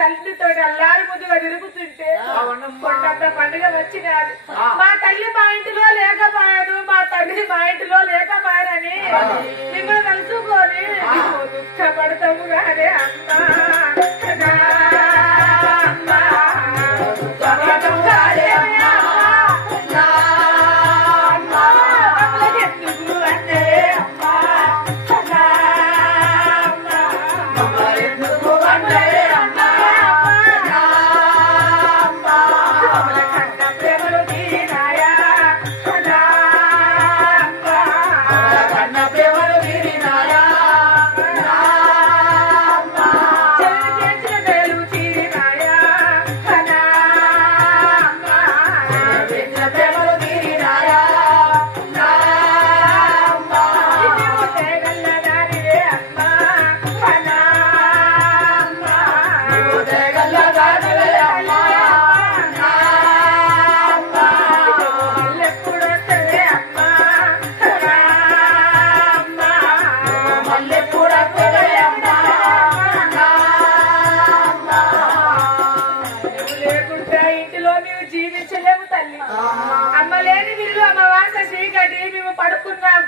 తల్లితో అల్లారి ముద్దుగా తిరుగుతుంటే కొండంత పండుగ వచ్చినది. మా తల్లి మా ఇంటిలో లేకపోయాడు, మా తండ్రి మా ఇంటిలో లేకపోయారని మిమ్మల్ని కలుసుకొని దుఃఖపడతాము కానీ అమ్మా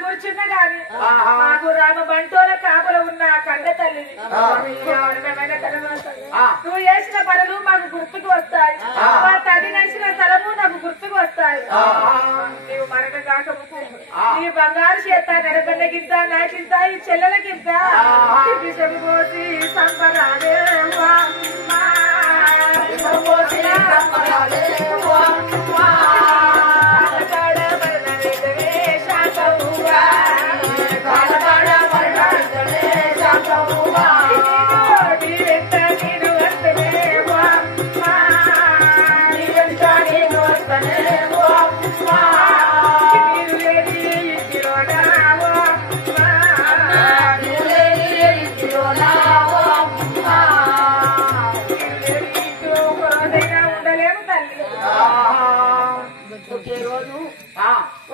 కూర్చున్నా గాని మాకు రామ బంటోల కాపల ఉన్న కండ తల్లిని నువ్వు చేసిన పనులు మాకు గుర్తుకు వస్తాయి. మా తల్లి నడిచిన స్థలము నాకు గుర్తుకు వస్తాయి. నీవు మరణ కాకపోతే నీ బంగారు చేత నెరబెన్న గింత నాకింత ఈ చెల్లెల గింత పోసి సంబరాలే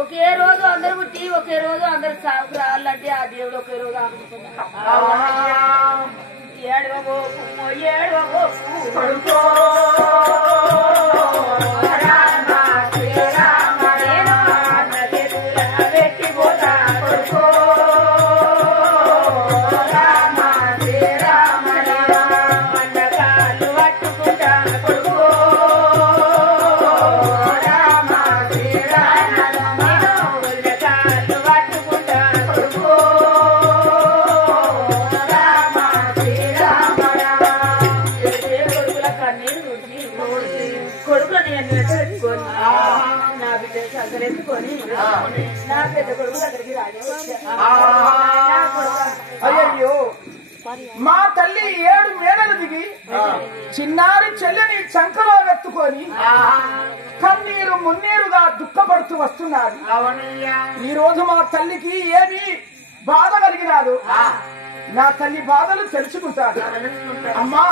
ఒకే రోజు అందరు పుట్టి ఒకే రోజు అందరు సాగుకు రావాలంటే ఆ దేవుడు ఒకే రోజు ఆడుకుంటున్నాడు. ఏడవో ఏడవో కొడుకో అయ్యో మా తల్లి 7 మేడలు దిగి చిన్నారి చెల్లిని చంకలో వెత్తుకొని కన్నీరు మున్నీరుగా దుఃఖపడుతూ వస్తున్నారు. ఈ రోజు మా తల్లికి ఏమి బాధ కలిగినాదు నా తల్లి బాధలు తెలుసుకుంటాను. అమ్మా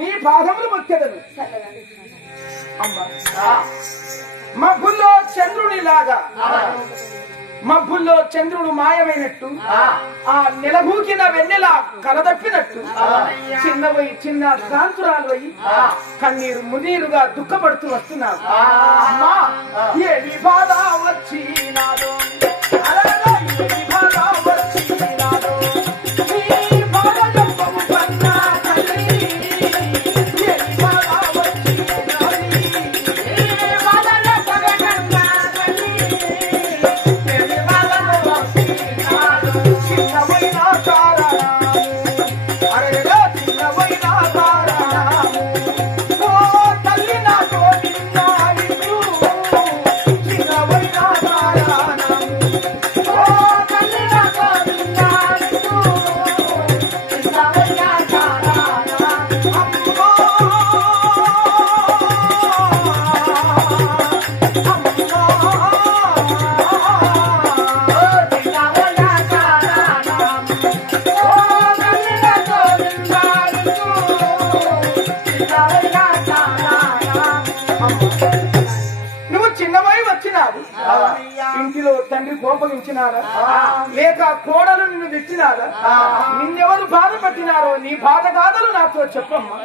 నీ బాధములు ముఖ్యదను. అమ్మా మబ్బుల్లో చంద్రునిలాగా మబ్బుల్లో చంద్రుడు మాయమైనట్టు ఆ నిలబూకిన వెన్నెల కలదప్పినట్టు చిన్న కాంతురాలు కన్నీరు మునీరుగా దుఃఖపడుతూ వస్తున్నావు. అమ్మా ఏమి బాధ వచ్చినాదో అలాగా ఏమి బాధ వచ్చినాదో ఈ బాధ చెప్పము కన్నా తల్లి ఏమి బాధ వచ్చినాది ఈ బాధల పగకన్నా తల్లి ఏమి బాధ వచ్చినాదో చిన్నవైన కారణము అరేగా చిన్నవైన కారణము ఓ తల్లి నాతో నిన్నాడు చిన్నవైన కారణము తండ్రి కోపగించినారా లేక కోడలు నిన్ను తిట్టినారా నిన్నెవరు బాధ పెట్టినారో నీ బాధ కాదలు నాతో చెప్పమ్మా.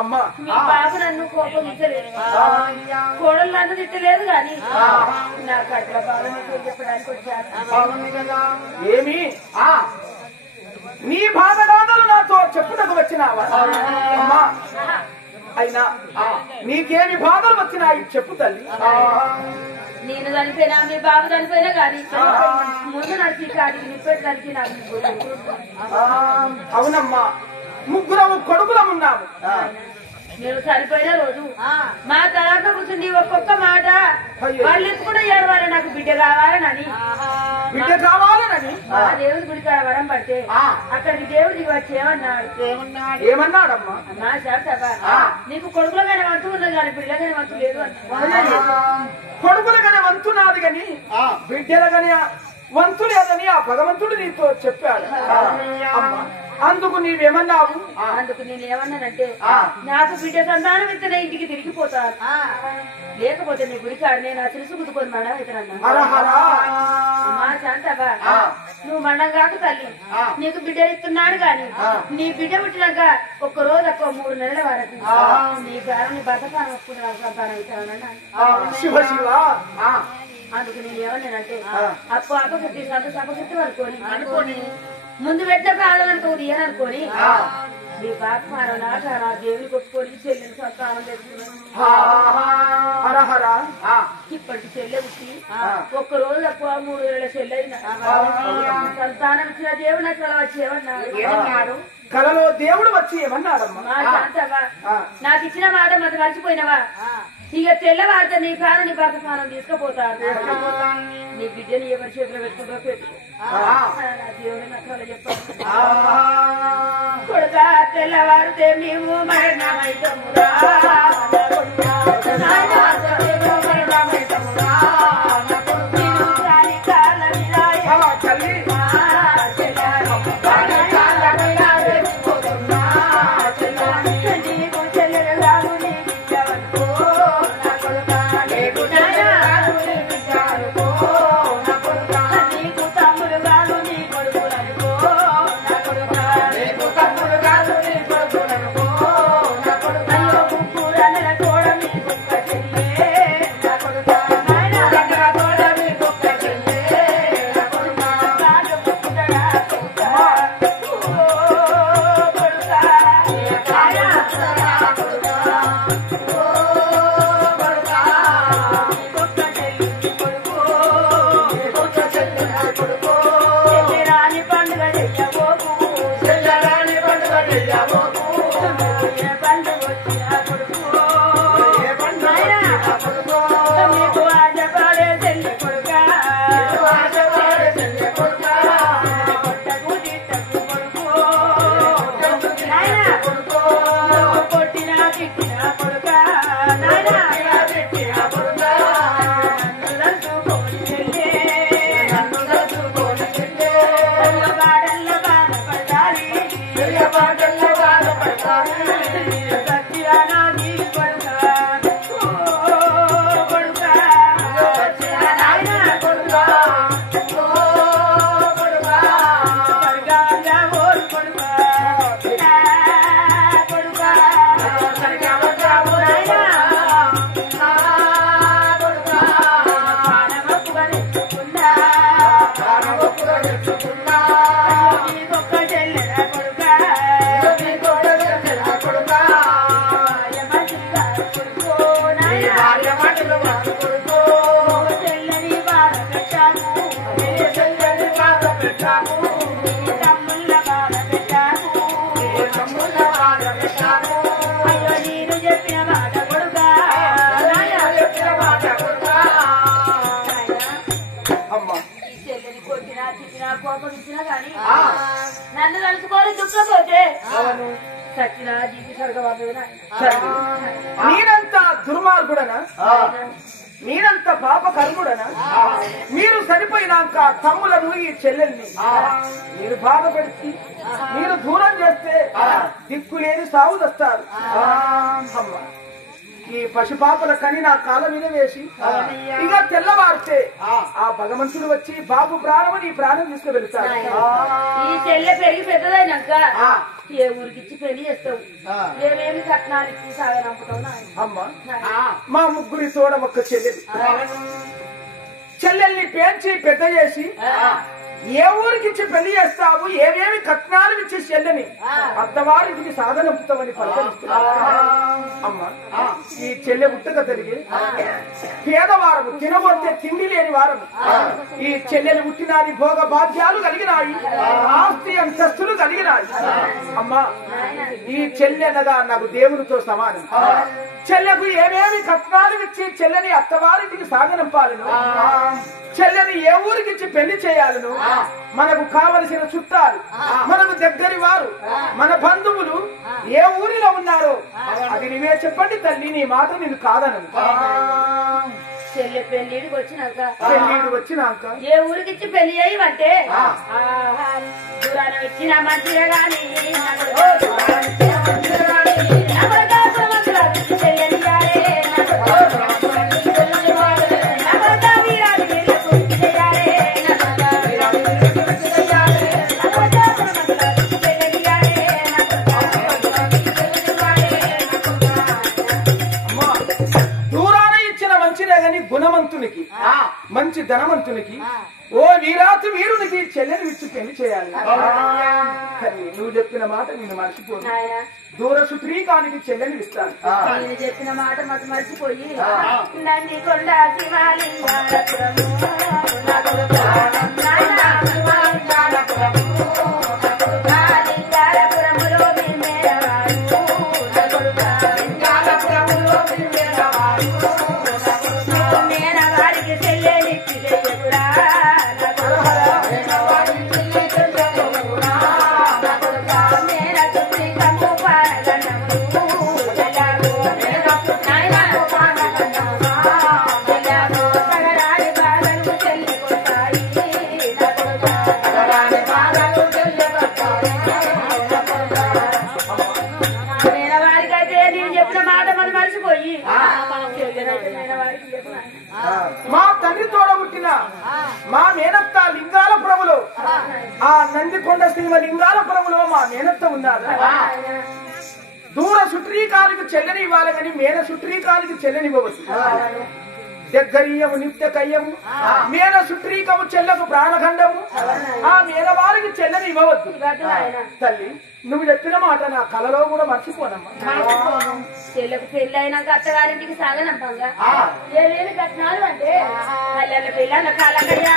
అమ్మా మీ బాబు నన్ను కోపగించలేదు, కోడలు నన్ను తిట్టలేదు కానీ నాకు అట్లా బాధ చెప్పడానికి వచ్చాను. ఏమి నీ బాధ కాదలు నాతో చెప్పుటకు వచ్చినావా అమ్మా? అయినా నీకేమి బాధలు వచ్చినాయి చెప్పు తల్లి. నేను చనిపోయినా మీ బాబు చనిపోయినా కానీ ముందు నడిచి కాడికి నిప్పెట్టడానికి నాకు అవునమ్మా, ముగ్గురము కొడుకులమున్నాము. నేను చనిపోయిన రోజు మా తర్వాత కూర్చుండి ఒక్కొక్క మాట వాళ్ళు కూడా ఏడవాలి, నాకు బిడ్డ కావాలనని బిడ్డ కావాలనని మా దేవుడి గుడి కాడ వరం పడితే అక్కడికి దేవుడికి వచ్చి ఏమన్నాడమ్మా? మా శాస్త్రవా నీకు కొడుకులుగానే వంతు ఉన్నది కానీ బిడ్డగానే వంతు లేదు కొడుకులుగానే వంతు నాది గాని బిడ్డలుగానే వంతు లేదని ఆ భగవంతుడు నీతో చెప్పాడు. అమ్మా అందుకు నీవేమన్నావు? అందుకు నేను ఏమన్నానంటే నాకు బిడ్డ సంతానం ఇతనే ఇంటికి తిరిగిపోతాను, లేకపోతే నీ గుడి కాడ నేను ఆ తెలుసు గుద్దుకొని మడం ఇతనన్నా. మా శాంతవా నువ్వు మడం కాకు తల్లి, నీకు బిడ్డ ఇస్తున్నాడు గాని నీ బిడ్డ పుట్టినాక ఒక్క రోజు ఒక్క 3 నెలల వరకు నీ గారిని బతకాలం వస్తున్నా సంతానం ఇస్తానన్నా. శివ శివ అందుకు నేను ఏమన్నానంటే అప్పు అపశక్తి అపశక్తి అనుకోని ముందు పెట్టిన ప్రాణం అనుకోని ఏననుకోని నీ బాపమాన నాట నా దేవుని కొట్టుకొని చెల్లెని సంతానం తెచ్చుకున్నాను. ఇప్పటికి చెల్లె పుట్టి ఒక్క రోజు తక్కువ 3 నెలల చెల్లెైన సంతానం ఇచ్చిన దేవుడు అసలు వచ్చి ఏమన్నాడు? కలలో దేవుడు వచ్చి ఏమన్నాడమ్మా? నాకు ఇచ్చిన మాట మరి మర్చిపోయినవా? ఇక తెల్లవారితే నీ ప్రాణం నీ భర్త ప్రాణం తీసుకుపోతాను, నీ బిడ్డని ఎవరి చేతిలో పెట్టుకుంటో పెట్టుకో దేవుడు నాకు చెప్పాను. కొడుక తెల్లవారితే మేము మరణమైతమురా నన్ను కలుసుకొని దుఃఖపోతే సచ్చినా జీవి స్వర్గవాదునా నేనంత దుర్మార్గుడనా? నేనంత పాప కర్ముడనా? మీరు సరిపోయినాక తమ్ములను ఈ చెల్లెల్ని మీరు బాధపడిచి మీరు దూరం చేస్తే దిక్కులేని సాగు తెస్తారు. ఈ పశుపాపల కని నా కాళ్ళ మీద వేసి ఇక తెల్లవారితే ఆ భగవంతుడు వచ్చి బాబు ప్రాణం నీ ప్రాణం తీసుకువెళ్తాడు. ఈ చెల్లె పెరిగి పెద్దదైనాక ఏ ఊరికిచ్చి పెళ్లి చేస్తావు, ఏమేమి కట్నాలు ఇచ్చి సాగనంపుతావు అమ్మా. మా ముగ్గురి తోడ ఒక్క చెల్లెల్ని పెంచి పెద్ద చేసి ఏ ఊరికిచ్చి పెళ్లి చేస్తావు, ఏమేమి కట్నాలు ఇచ్చి చెల్లెని అత్తవారికి సాధనంపుతామని పలకరిస్తున్నావు. అమ్మా, ఈ చెల్లె పుట్టక తిరిగి పేదవారము, తినబోతే తిండి లేని వారము. ఈ చెల్లెలు పుట్టినాది భోగ భాగ్యాలు కలిగినాయి, ఆస్తి అంతస్తులు కలిగినాయి. అమ్మా, ఈ చెల్లెనగా నాకు దేవునితో సమానం. చెల్లెకు ఏమేమి కట్నాలు ఇచ్చి చెల్లెని అత్తవారింటికి సాగనంపాలను, చెల్లెని ఏ ఊరికి ఇచ్చి పెళ్లి చేయాలను, మనకు కావలసిన చుట్టాలు, మనకు దగ్గరి వారు, మన బంధువులు ఏ ఊరిలో ఉన్నారో అది నువ్వే చెప్పండి తల్లి. నీ మాట నేను కాదను. చెల్లె పెళ్లిడికి వచ్చినాక ఏ ఊరికిచ్చి పెళ్లి చేయమంటే దూరాన ఇచ్చిన మంచిగా గాని గుణవంతునికి, మంచి ధనవంతునికి, ఓ వీరాతి వీరునికి చెల్లెని ఇచ్చి పెళ్లి చేయాలి. నువ్వు చెప్పిన మాట నేను మర్చిపోను. దూర సుత్రీకానికి చెల్లెని ఇస్తాను. నేను చెప్పిన మాట మాకు మర్చిపోయి నన్ను కొండ మా తండ్రి తోడ పుట్టిన మా మేనత్త లింగాల ప్రభులో, ఆ నందికొండ శ్రీమ లింగాల ప్రభులో మా మేనత్త ఉన్నారు. దూర సుట్రీకానికి చెల్లెని ఇవ్వాలి కానీ మేన సుట్రీకానికి చెల్లెనివ్వవచ్చు. దగ్గరీయము నిత్య కయ్యము, మేన సుట్రీకము చెల్లకు ప్రాణఖండము, ఆ మేన వారికి చెల్లని ఇవ్వవద్దు. తల్లి, నువ్వు చెప్పిన మాట నా కలలో కూడా మర్చిపోనమ్మా. చెల్లకు పెళ్ళైనాక అత్తగారింటికి సాగనంపంగా ఏమేమి కట్నాలు అంటే కళ్యాణ పెళ్ళ కాలకయ్యా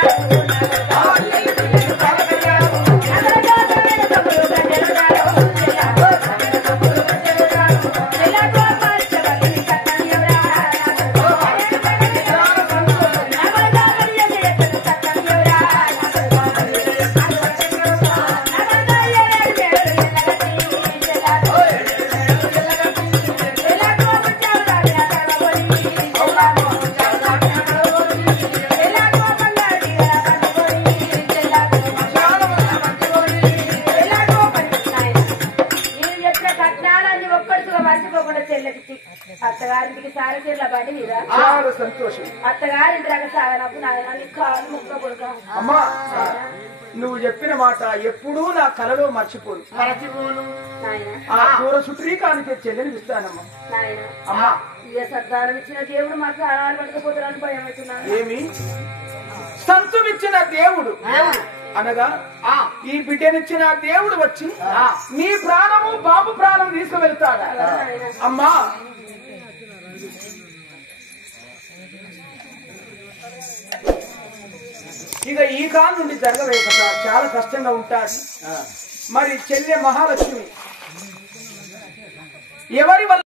అత్తగారింటికి సారచీరల బండి మీద సంతోషం. అత్తగారింటి దగ్గర సాగనప్పుడు నాయన కాలు ముక్క కొడుక. అమ్మా, నువ్వు చెప్పిన మాట ఎప్పుడూ నా కలలో మర్చిపోను. ఆ దూర సుట్రీకానికి చెల్లెని ఇస్తానమ్మా. అమ్మా, ఇక సత్తానం ఇచ్చిన దేవుడు మాకు ఆడాలు పడకపోతారని భయం అవుతున్నాను. ఏమి సంతుమిచ్చిన దేవుడు అనగా ఈ బిడ్డనిచ్చిన దేవుడు వచ్చి నీ ప్రాణము బాబు ప్రాణం తీసుకువెళ్తాడు. అమ్మా, ఇక ఈ కాలం నుండి జరగలేక చాలా కష్టంగా ఉంటాడు. మరి చెల్లె మహాలక్ష్మి ఎవరి వల్ల